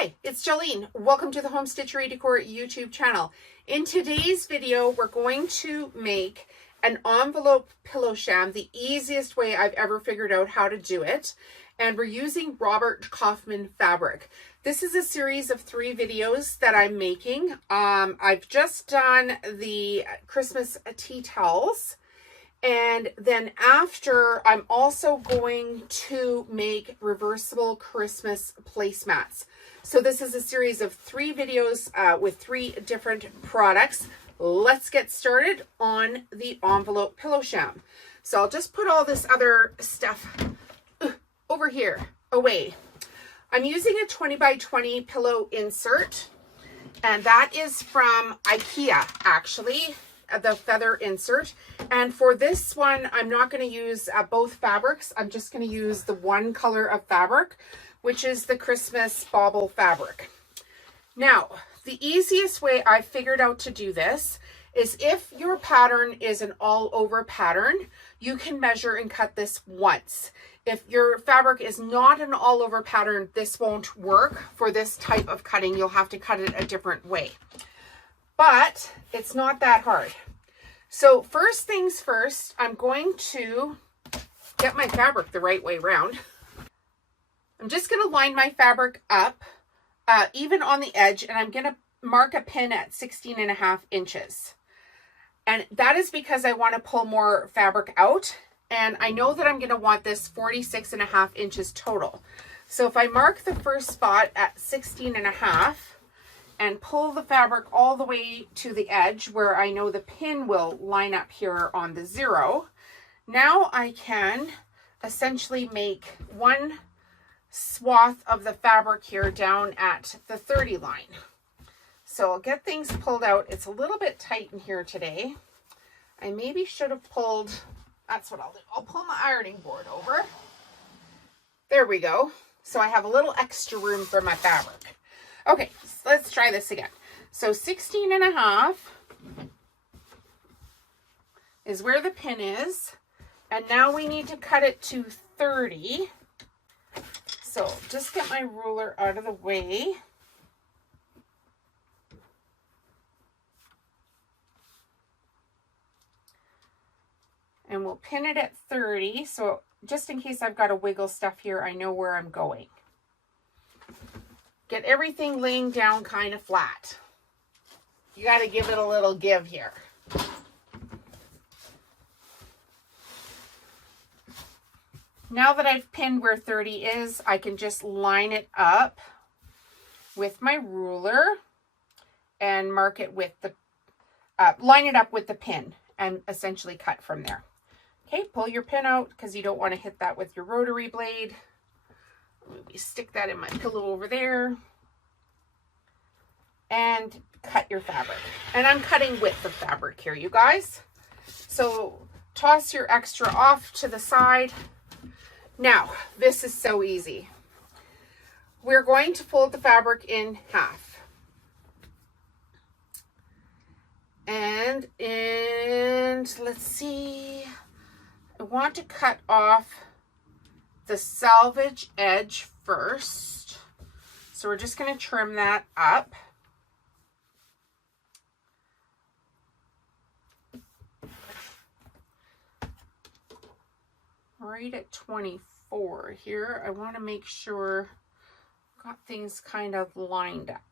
Hi, it's Jolene. Welcome to the Home Stitchery Decor YouTube channel. In today's video, we're going to make an envelope pillow sham, the easiest way I've ever figured out how to do it. And we're using Robert Kaufman fabric. This is a series of 3 videos that I'm making. I've just done the Christmas tea towels. And then after, I'm also going to make reversible Christmas placemats. So this is a series of 3 videos with 3 different products. Let's get started on the envelope pillow sham. So I'll just put all this other stuff over here away. I'm using a 20 by 20 pillow insert, and that is from IKEA, actually, the feather insert. And for this one, I'm not going to use both fabrics. I'm just going to use the one color of fabric, which is the Christmas bauble fabric. Now, the easiest way I figured out to do this is if your pattern is an all over pattern, you can measure and cut this once. If your fabric is not an all over pattern, this won't work for this type of cutting. You'll have to cut it a different way. But it's not that hard. So first things first, I'm going to get my fabric the right way around. I'm just going to line my fabric up even on the edge, and I'm going to mark a pin at 16.5 inches. And that is because I want to pull more fabric out, and I know that I'm going to want this 46.5 inches total. So if I mark the first spot at 16.5 and pull the fabric all the way to the edge where I know the pin will line up here on the 0, now I can essentially make one swath of the fabric here down at the 30 line. So I'll get things pulled out. It's a little bit tight in here today. I maybe should have pulled, that's what I'll do. I'll pull my ironing board over. There we go. So I have a little extra room for my fabric. Okay, so let's try this again. So 16.5 is where the pin is. And now we need to cut it to 30. So just get my ruler out of the way. And we'll pin it at 30. So just in case I've got to wiggle stuff here, I know where I'm going. Get everything laying down kind of flat. You got to give it a little give here. Now that I've pinned where 30 is, I can just line it up with my ruler and mark it with the, line it up with the pin and essentially cut from there. Okay, pull your pin out because you don't want to hit that with your rotary blade. Maybe stick that in my pillow over there. And cut your fabric. And I'm cutting width of fabric here, you guys. So toss your extra off to the side. Now, this is so easy. We're going to fold the fabric in half. And let's see. I want to cut off the selvage edge first. So we're just going to trim that up. Right at 24 here. I want to make sure I've got things kind of lined up.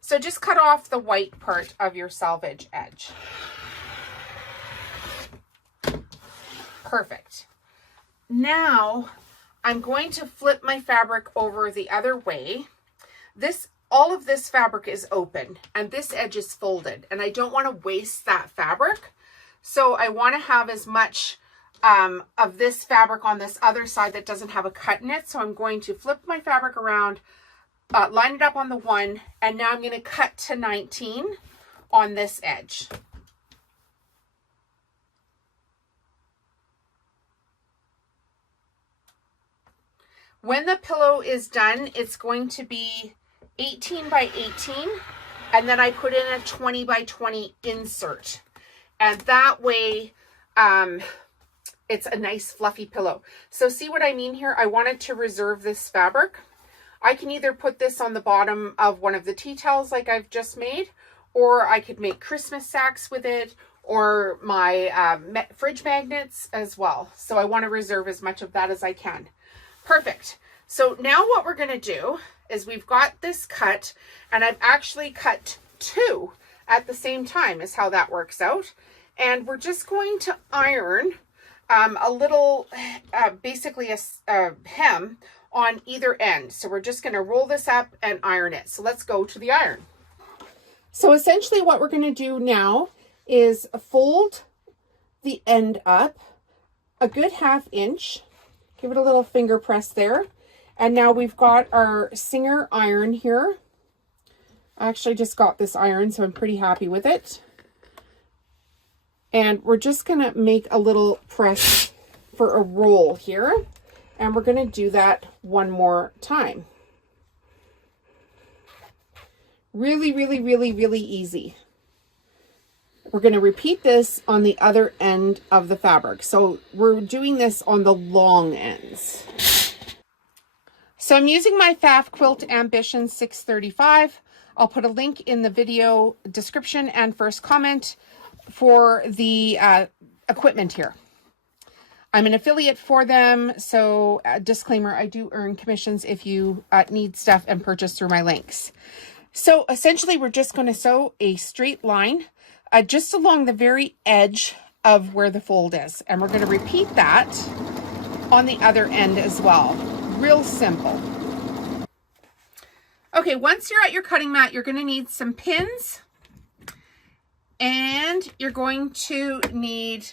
So just cut off the white part of your selvage edge. Perfect. Now I'm going to flip my fabric over the other way. All of this fabric is open and this edge is folded, and I don't want to waste that fabric. So I want to have as much of this fabric on this other side that doesn't have a cut in it. So I'm going to flip my fabric around, line it up on the 1, and now I'm going to cut to 19 on this edge. When the pillow is done, it's going to be 18 by 18, and then I put in a 20 by 20 insert. And that way, it's a nice fluffy pillow. So see what I mean here? I wanted to reserve this fabric. I can either put this on the bottom of one of the tea towels like I've just made, or I could make Christmas sacks with it, or my fridge magnets as well. So I want to reserve as much of that as I can. Perfect. So now what we're going to do is we've got this cut, and I've actually cut 2 at the same time is how that works out. And we're just going to iron a little, basically a hem on either end. So we're just going to roll this up and iron it. So let's go to the iron. So essentially what we're going to do now is fold the end up a good 1/2 inch. Give it a little finger press there. And now we've got our Singer iron here. I actually just got this iron, so I'm pretty happy with it. And we're just going to make a little press for a roll here. And we're going to do that one more time. Really, really, really, really easy. We're going to repeat this on the other end of the fabric. So we're doing this on the long ends. So I'm using my Pfaff Quilt Ambition 635. I'll put a link in the video description and first comment for the equipment here. I'm an affiliate for them, so disclaimer, I do earn commissions if you need stuff and purchase through my links. So essentially we're just going to sew a straight line just along the very edge of where the fold is. And we're going to repeat that on the other end as well. Real simple. Okay, once you're at your cutting mat, you're going to need some pins, and you're going to need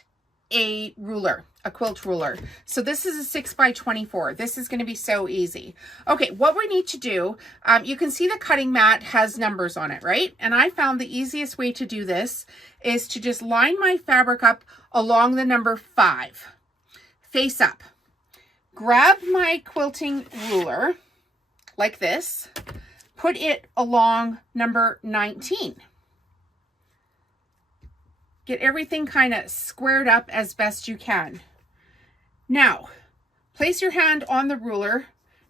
a ruler, a quilt ruler. So this is a 6 by 24. This is going to be so easy. Okay, what we need to do, you can see the cutting mat has numbers on it, right? And I found the easiest way to do this is to just line my fabric up along the number 5, face up. Grab my quilting ruler like this, put it along number 19. Get everything kind of squared up as best you can. Now, place your hand on the ruler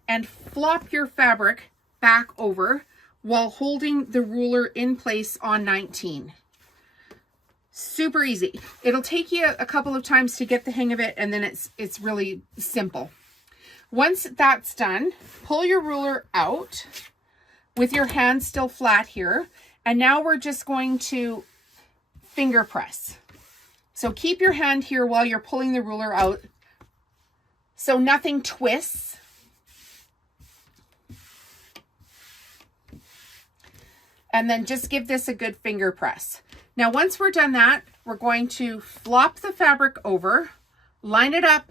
and flop your fabric back over while holding the ruler in place on 19. Super easy. It'll take you a couple of times to get the hang of it, and then it's really simple. Once that's done, pull your ruler out with your hand still flat here, and now we're just going to finger press. So keep your hand here while you're pulling the ruler out so nothing twists. And then just give this a good finger press. Now, once we're done that, we're going to flop the fabric over, line it up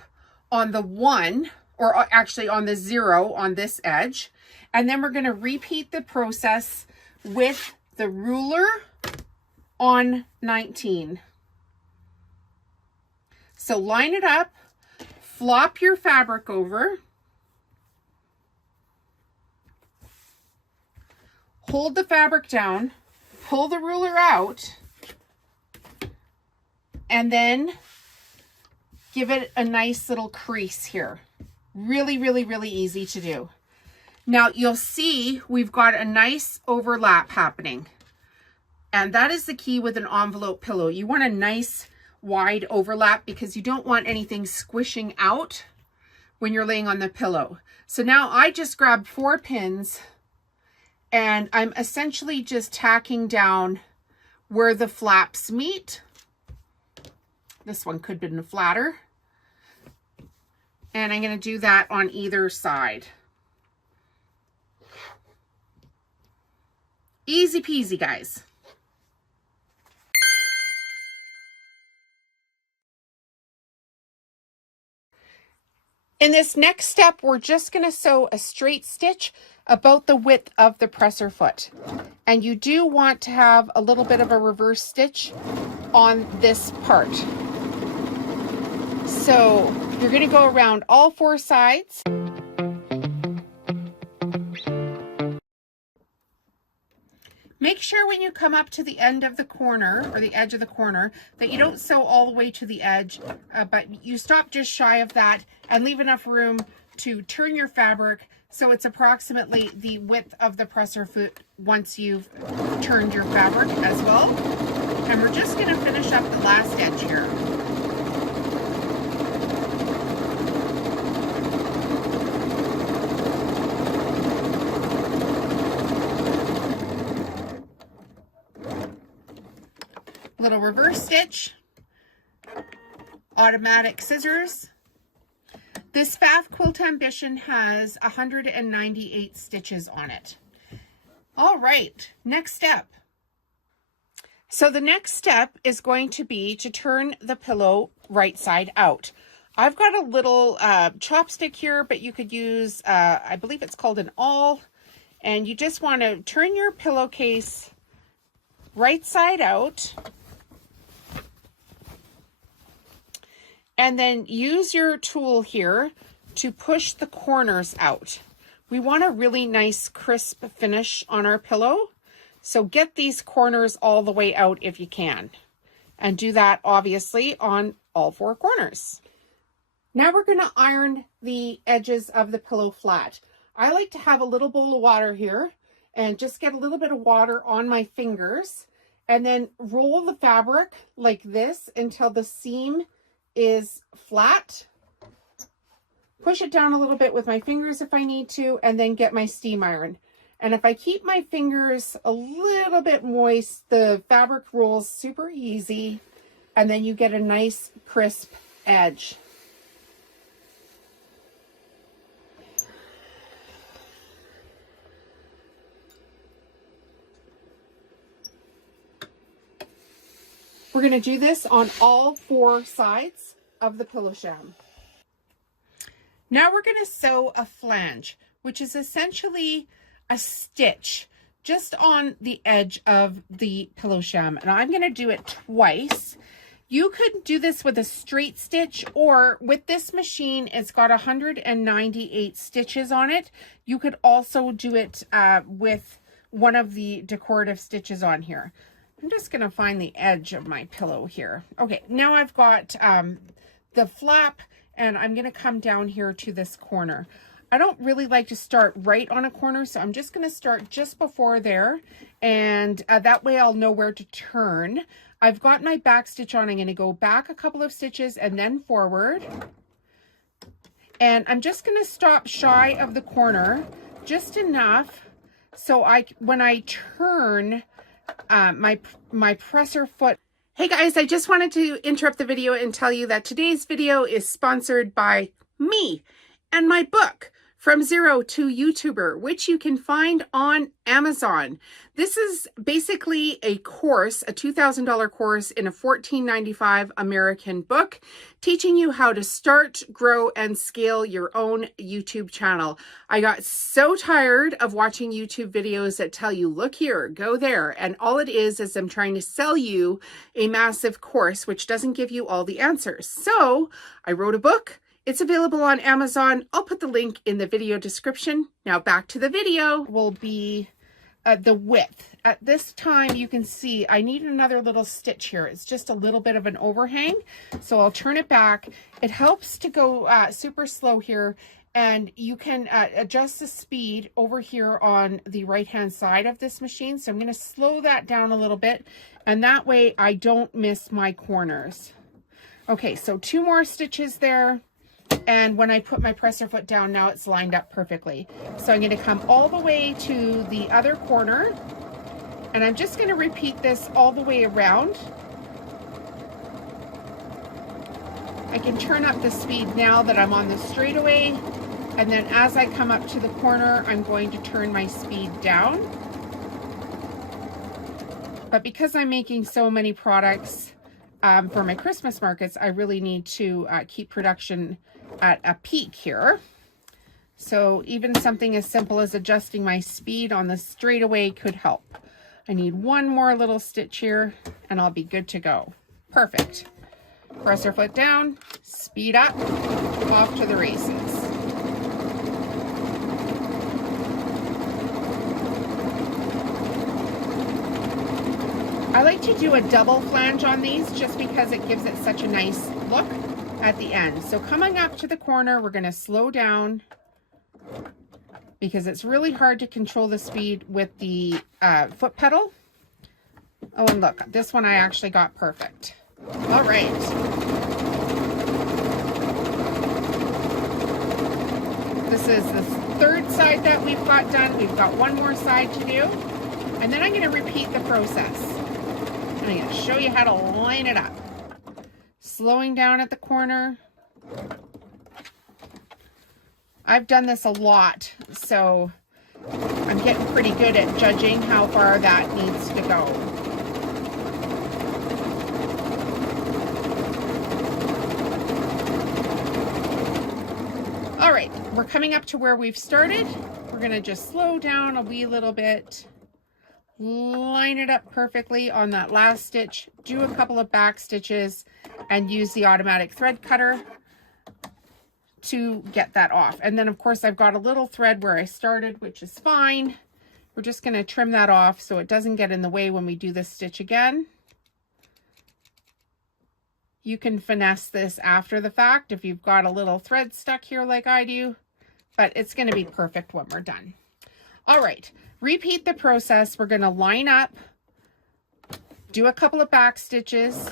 on the 1, or actually on the 0 on this edge. And then we're going to repeat the process with the ruler on 19. So line it up, flop your fabric over, hold the fabric down, pull the ruler out, and then give it a nice little crease here. Really, really, really easy to do. Now you'll see we've got a nice overlap happening. And that is the key with an envelope pillow. You want a nice wide overlap because you don't want anything squishing out when you're laying on the pillow. So now I just grabbed 4 pins and I'm essentially just tacking down where the flaps meet. This one could have been flatter. And I'm going to do that on either side. Easy peasy, guys. In this next step, we're just going to sew a straight stitch about the width of the presser foot. And you do want to have a little bit of a reverse stitch on this part. So you're going to go around all 4 sides. Make sure when you come up to the end of the corner or the edge of the corner that you don't sew all the way to the edge, but you stop just shy of that and leave enough room to turn your fabric so it's approximately the width of the presser foot once you've turned your fabric as well. And we're just going to finish up the last edge here. Little reverse stitch, automatic scissors. This Pfaff Quilt Ambition has 198 stitches on it. All right, next step. So the next step is going to be to turn the pillow right side out. I've got a little chopstick here, but you could use, I believe it's called an awl. And you just want to turn your pillowcase right side out. And then use your tool here to push the corners out. We want a really nice crisp finish on our pillow. So get these corners all the way out if you can. And do that obviously on all four corners. Now we're going to iron the edges of the pillow flat. I like to have a little bowl of water here and just get a little bit of water on my fingers and then roll the fabric like this until the seam is flat. Push it down a little bit with my fingers if I need to, and then get my steam iron. And if I keep my fingers a little bit moist, the fabric rolls super easy, and then you get a nice crisp edge. We're going to do this on all four sides of the pillow sham. Now we're going to sew a flange, which is essentially a stitch just on the edge of the pillow sham. And I'm going to do it twice. You could do this with a straight stitch, or with this machine, it's got 198 stitches on it. You could also do it with one of the decorative stitches on here. I'm just going to find the edge of my pillow here. Okay, now I've got the flap, and I'm going to come down here to this corner. I don't really like to start right on a corner, so I'm just going to start just before there, and that way I'll know where to turn. I've got my back stitch on. I'm going to go back a couple of stitches and then forward. And I'm just going to stop shy of the corner just enough so when I turn my presser foot. Hey guys, I just wanted to interrupt the video and tell you that today's video is sponsored by me and my book, From Zero to YouTuber, which you can find on Amazon. This is basically a course, a $2,000 course in a $14.95 American book, teaching you how to start, grow, and scale your own YouTube channel. I got so tired of watching YouTube videos that tell you, look here, go there. And all it is I'm trying to sell you a massive course, which doesn't give you all the answers. So I wrote a book. It's available on Amazon. I'll put the link in the video description. Now back to the video. Will be the width. At this time, you can see I need another little stitch here. It's just a little bit of an overhang. So I'll turn it back. It helps to go super slow here. And you can adjust the speed over here on the right-hand side of this machine. So I'm going to slow that down a little bit. And that way I don't miss my corners. Okay, so 2 more stitches there. And when I put my presser foot down, now it's lined up perfectly. So I'm going to come all the way to the other corner. And I'm just going to repeat this all the way around. I can turn up the speed now that I'm on the straightaway. And then as I come up to the corner, I'm going to turn my speed down. But because I'm making so many products for my Christmas markets, I really need to keep production at a peak here. So even something as simple as adjusting my speed on the straightaway could help. I need 1 more little stitch here and I'll be good to go. Perfect. Presser foot down, speed up, off to the races. I like to do a double flange on these just because it gives it such a nice look. at the end. So coming up to the corner, we're going to slow down because it's really hard to control the speed with the foot pedal. Oh, and look, this one I actually got perfect. All right. This is the third side that we've got done. We've got one more side to do. And then I'm going to repeat the process. I'm going to show you how to line it up. Slowing down at the corner. I've done this a lot, so I'm getting pretty good at judging how far that needs to go. All right, we're coming up to where we've started. We're going to just slow down a wee little bit. Line it up perfectly on that last stitch. Do a couple of back stitches and use the automatic thread cutter to get that off. And then of course I've got a little thread where I started, which is fine. We're just going to trim that off so it doesn't get in the way when we do this stitch again. You can finesse this after the fact if you've got a little thread stuck here like I do, but it's going to be perfect when we're done. All right, repeat the process. We're going to line up, do a couple of back stitches,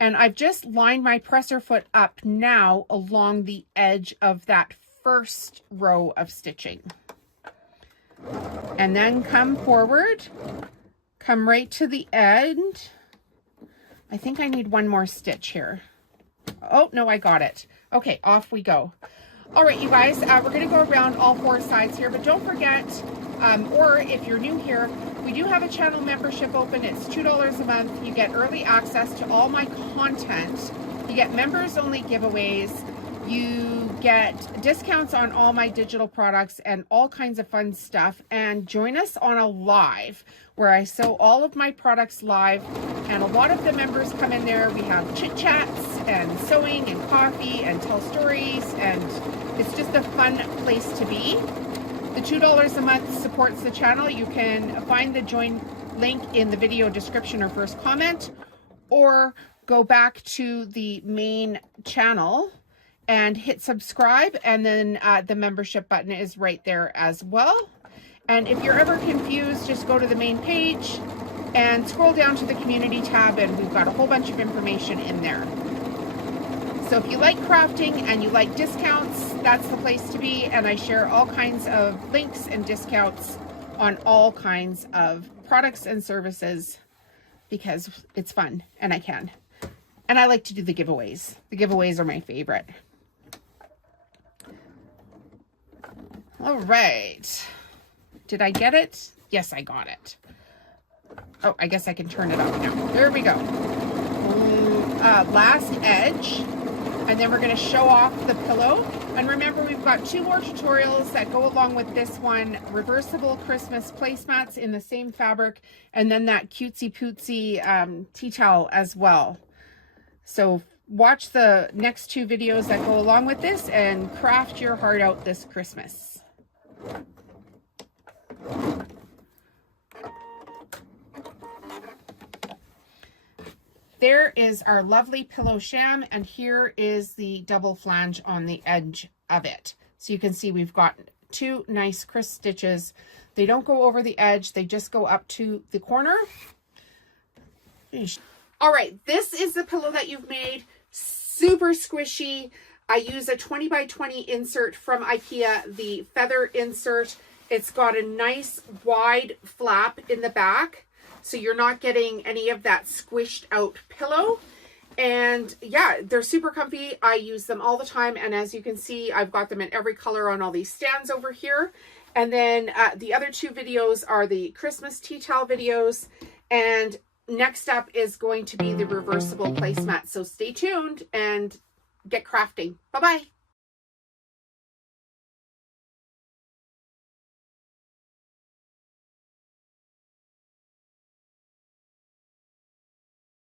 and I've just lined my presser foot up now along the edge of that first row of stitching. And then come forward, come right to the end. I think I need one more stitch here. Oh, no, I got it. Okay, off we go. All right, you guys, we're going to go around all four sides here, but don't forget, or if you're new here, we do have a channel membership open. It's $2 a month. You get early access to all my content. You get members only giveaways. You get discounts on all my digital products and all kinds of fun stuff. And join us on a live where I sew all of my products live. And a lot of the members come in there. We have chit chats and sewing and coffee and tell stories. And it's just a fun place to be. The $2 a month supports the channel. You can find the join link in the video description or first comment, or go back to the main channel and hit subscribe, and then the membership button is right there as well. And if you're ever confused, just go to the main page and scroll down to the community tab, and we've got a whole bunch of information in there. So if you like crafting and you like discounts, that's the place to be. And I share all kinds of links and discounts on all kinds of products and services because it's fun and I can. And I like to do the giveaways. The giveaways are my favorite. All right. Did I get it? Yes, I got it. Oh, I guess I can turn it up now. There we go. Last edge. And then we're going to show off the pillow. And remember, we've got 2 more tutorials that go along with this one. Reversible Christmas placemats in the same fabric. And then that cutesy pootsy tea towel as well. So watch the next 2 videos that go along with this and craft your heart out this Christmas. There is our lovely pillow sham, and here is the double flange on the edge of it. So you can see we've got 2 nice crisp stitches. They don't go over the edge, they just go up to the corner. All right, this is the pillow that you've made. Super squishy. I use a 20 by 20 insert from IKEA, the feather insert. It's got a nice wide flap in the back, so you're not getting any of that squished out pillow. And yeah, they're super comfy. I use them all the time. And as you can see, I've got them in every color on all these stands over here. And then the other 2 videos are the Christmas tea towel videos. And next up is going to be the reversible placemat. So stay tuned and get crafting. Bye-bye.